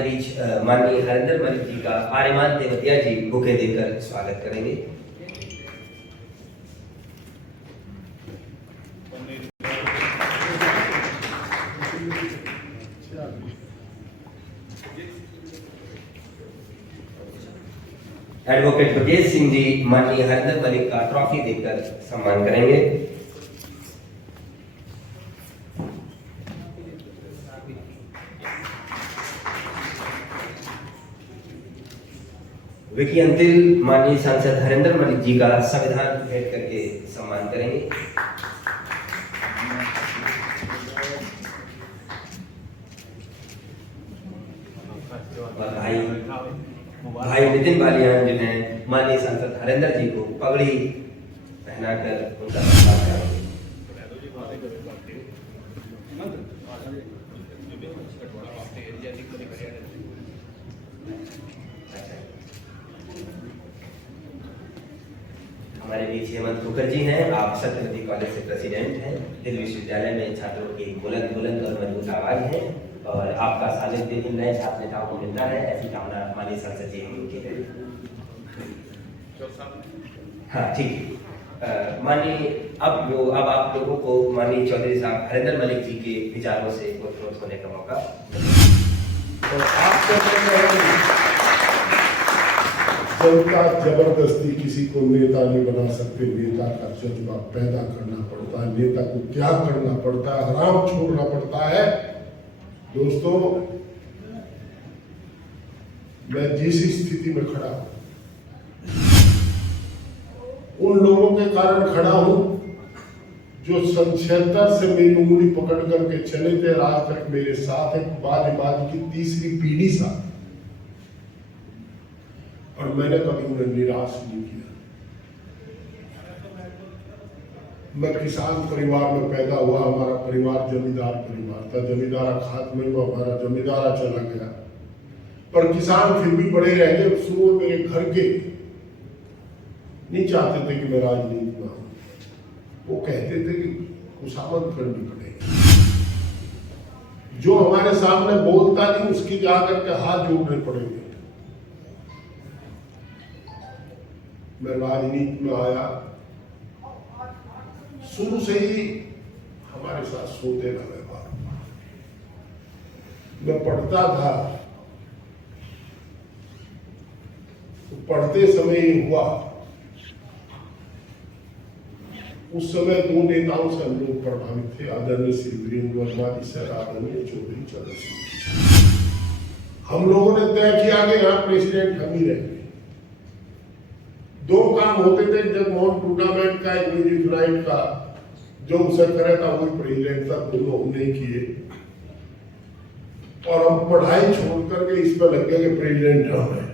हमारे बीच माननीय हरिंदर मलिक जी का आर्यमान तेवतिया जी बुके देकर स्वागत करेंगे। एडवोकेट ब्रजेश सिंह जी माननीय हरिंदर मलिक का ट्रॉफी देकर सम्मान करेंगे। विकी अंतिल माननीय सांसद हरिंदर मलिक जी का संविधान भेंट करके सम्मान करेंगे। भाई नितिन बालियान जो हैं माननीय सांसद हरिंदर जी को पगड़ी पहनाकर उनका सम्मान करेंगे। हमारे बीच हेमंत ठोकर जी हैं, आप सत्यवती कॉलेज से प्रेसिडेंट हैं। दिल्ली विश्वविद्यालय में छात्रों की बुलंद बुलंद और मजबूत आवाज है और आपका सानिध्य इन नए छात्र नेताओं को मिलता है, ऐसी कामना माननीय सांसद जी की है। हाँ ठीक है। माननीय अब आप लोगों को माननीय चौधरी साहब हरिंदर मलिक जी के विचारों से ओतप्रोत होने का मौका। तो जनता जबरदस्ती किसी को नेता नहीं बना सकते। नेता का जज्बा पैदा करना पड़ता है, नेता को त्याग करना पड़ता है, हराम छोड़ना पड़ता है। दोस्तों, मैं जिस स्थिति में खड़ा हूं उन लोगों के कारण खड़ा हूं जो सन 76 से मेरी उंगली पकड़ करके चले थे, आज तक मेरे साथ है। बाद की तीसरी पीढ़ी साथ, और मैंने कभी उन्हें निराश नहीं किया। मैं किसान परिवार में पैदा हुआ, हमारा परिवार जमींदार परिवार था। जमींदारा खात्मे में हमारा जमींदारा चला गया, पर किसान फिर भी बड़े रह गए। शुरू में मेरे घर के नहीं चाहते थे कि मैं राजनीति में आऊं, वो कहते थे कि खुशामद करनी पड़ेगी। जो हमारे सामने बोलता नहीं उसकी जाकर के हाथ जोड़ने पड़ेंगे। मैं राजनीति में आया, शुरू से ही हमारे साथ सोते का व्यवहार हुआ। मैं पढ़ता था तो पढ़ते समय ही हुआ। उस समय दो नेताओं से हम लोग प्रभावित थे, आदरणीय श्री वीरेंद्र वर्मा जी से, आदरणीय चौधरी चरण सिंह। हम लोगों ने तय किया कि यहाँ प्रेसिडेंट हम ही रहेंगे। दो काम होते थे, जगमोहन टूर्नामेंट का, एक म्यूजिक नाइट का। जो उसे करे था वही प्रेसिडेंट था, दोनों हमने किए। और हम पढ़ाई छोड़ करके इस पर लग गए कि प्रेसिडेंट हम है।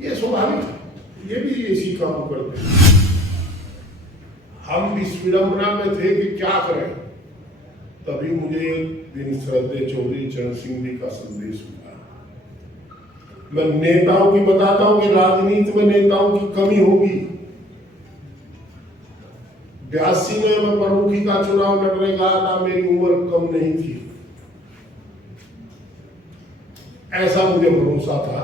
ये स्वाभाविक है, ये भी इसी काम करते हैं। हम इस विडंबना में थे कि क्या करें। तभी मुझे एक दिन श्रद्धेय चौधरी चरण सिंह जी का संदेश मिला। मैं नेताओं की बताता हूं कि राजनीति में नेताओं की कमी होगी। 82 में मैं प्रमुखी का चुनाव लड़ने गया था, मेरी उम्र कम नहीं थी, ऐसा मुझे भरोसा था,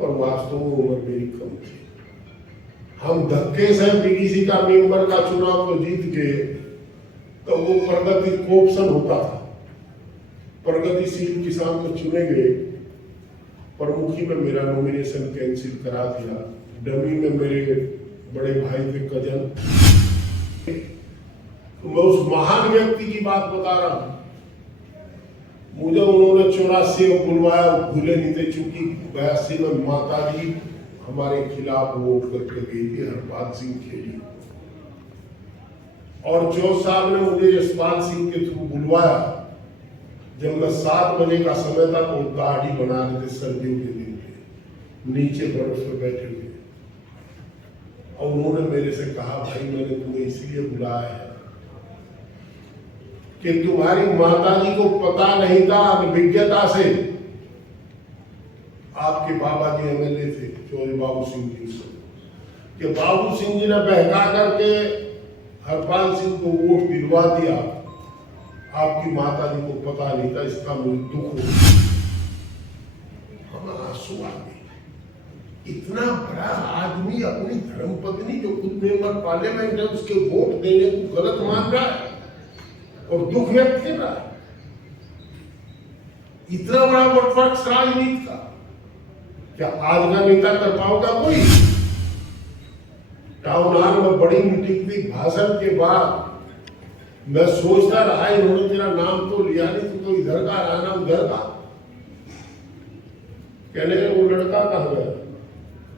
और वास्तव में उम्र मेरी कम थी। हम धक्के से बीडीसी का मेंबर का चुनाव तो जीत गए, तो वो प्रगति ऑप्शन होता था, प्रगतिशील किसान को चुने गए। प्रमुखी में मेरा नॉमिनेशन कैंसिल करा दिया। डमी में मेरे बड़े भाई के कजन। तो मैं उस महान व्यक्ति की बात बता रहा हूं। मुझे उन्होंने 84 में बुलवाया, भूले नहीं थे, चूंकि 82 में माता जी हमारे खिलाफ वोट करके गई थी, हरपाल सिंह खेड़ी। और 4 साल में मुझे यशपाल सिंह के थ्रू बुलवाया। जब मैं 7 बजे का समय था तो दाढ़ी बना रहे थे, सर्दियों के दिन थे, नीचे बर्फ में बैठे हुए। और उन्होंने मेरे से कहा, भाई मैंने तुम्हें इसलिए बुलाया है कि तुम्हारी माता जी को पता नहीं था अभिज्ञता से। आपके बाबा जी एमएलए थे चौधरी बाबू सिंह जी से, कि बाबू सिंह जी ने बहका करके हरपाल सिंह को वोट दिलवा दिया। आपकी माता जी को पता नहीं था, इसका मुझे दुख हो। हमें आंसू आ गए। इतना बड़ा आदमी अपनी धर्मपत्नी जो खुद मेंबर पार्लियामेंट है उसके वोट देने को गलत मान रहा है और दुख व्यक्त कर रहा है। इतना बड़ा वोट राजनीति का क्या आज का नेता कर पाओगा कोई? टाउन हॉल में बड़ी मीटिंग थी, भाषण के बाद मैं सोचता रहा इन्होंने मेरा नाम तो लिया नहीं, तो इधर का रहा ना उधर का। कहने लगे वो लड़का कहाँ गया?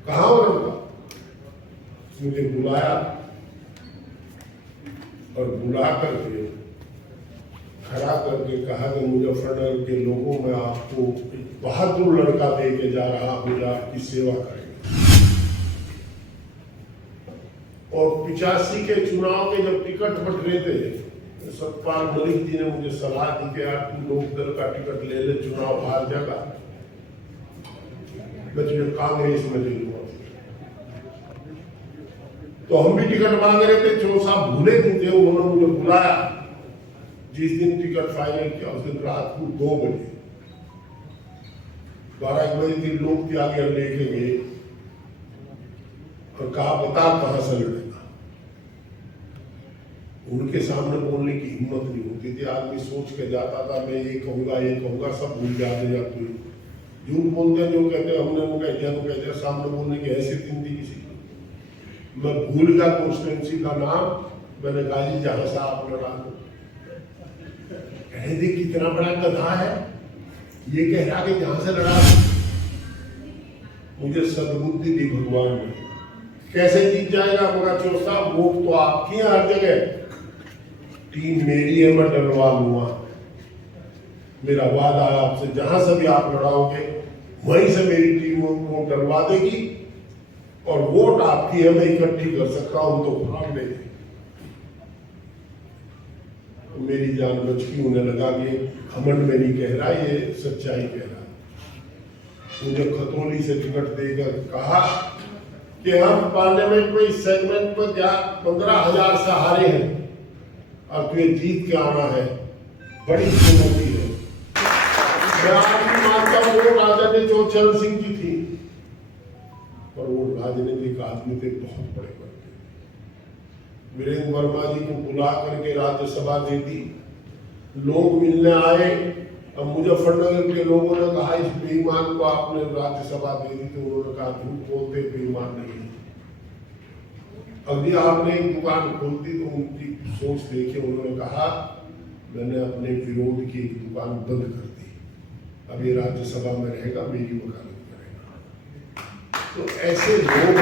कहाँ वो लड़का? मुझे बुलाया और बुला करके खड़ा करके कहा कि मुजफ्फरनगर के लोगों में आपको एक बहादुर लड़का दे के जा रहा हूं, आपकी सेवा करेंगे। और 85 के चुनाव के जब टिकट बट रहे थे, सतपाल मलिक जी ने मुझे सलाह दी कि यार तू लोकदल का टिकट ले ले, चुनाव हार जाएगा, मैं तुझे कांग्रेस में ले लूंगा। तो हम भी टिकट मांग रहे थे, चो साहब भूले नहीं थे, उन्होंने मुझे बुलाया। जिस दिन टिकट फाइनल किया उस दिन रात को 2 बजे 12 बजे दिन लोग त्याग लेके गए और कहा बता कहां से लड़ेगा। उनके सामने बोलने की हिम्मत नहीं होती थी। आदमी सोच के जाता था मैं ये कहूंगा, सब भूल जाते या तू झूठ बोलते हैं जो कहते हमने वो कह दिया तो कहते सामने बोलने की हैसियत नहीं थी किसी की। मैं भूल गया कॉन्स्टिट्यूंसी का नाम, मैंने कहा जी जहां से आप लड़ा दो। कहने कितना बड़ा गधा है, ये कह रहा कि जहां से लड़ा दो। मुझे सद्बुद्धि दी भगवान ने। कैसे जीत जाएगा? मगर चो साहब वोट तो आपकी है हर जगह, टीम मेरी है, मैं डलवा लूंगा। मेरा वादा है आपसे, जहां से भी आप लड़ाओगे वहीं से मेरी टीम को डलवा देगी और वोट आपकी है, मैं इकट्ठी कर सकता हूं तो भाग ले। तो मेरी जान बच की। उन्हें लगा कि घमंड में नहीं कह रहा, ये सच्चाई कह रहा। मुझे खतौली से टिकट देकर कहा कि हम पार्लियामेंट में इस सेगमेंट में 15,000 से हारे हैं और तुझे जीत के आना है, बड़ी चुनौती है। मैं आपकी मानता हूँ वो राजनीति चरण सिंह की थी, पर वो राजनीतिक आदमी थे बहुत बड़े बड़े। वीरेंद्र वर्मा जी को बुला करके राज्यसभा दे दी। लोग मिलने आए, अब मुजफ्फरनगर के लोगों ने कहा इस बेईमान को आपने राज्यसभा दे दी, तो उन्होंने कहा झूठ बोलते, बेईमान नहीं। अभी आपने एक दुकान खोल दी तो उनकी सोच देखिए, उन्होंने कहा मैंने अपने विरोध की एक दुकान बंद कर दी, अब ये राज्यसभा में रहेगा, मेरी वकालत करेगा। तो ऐसे लोग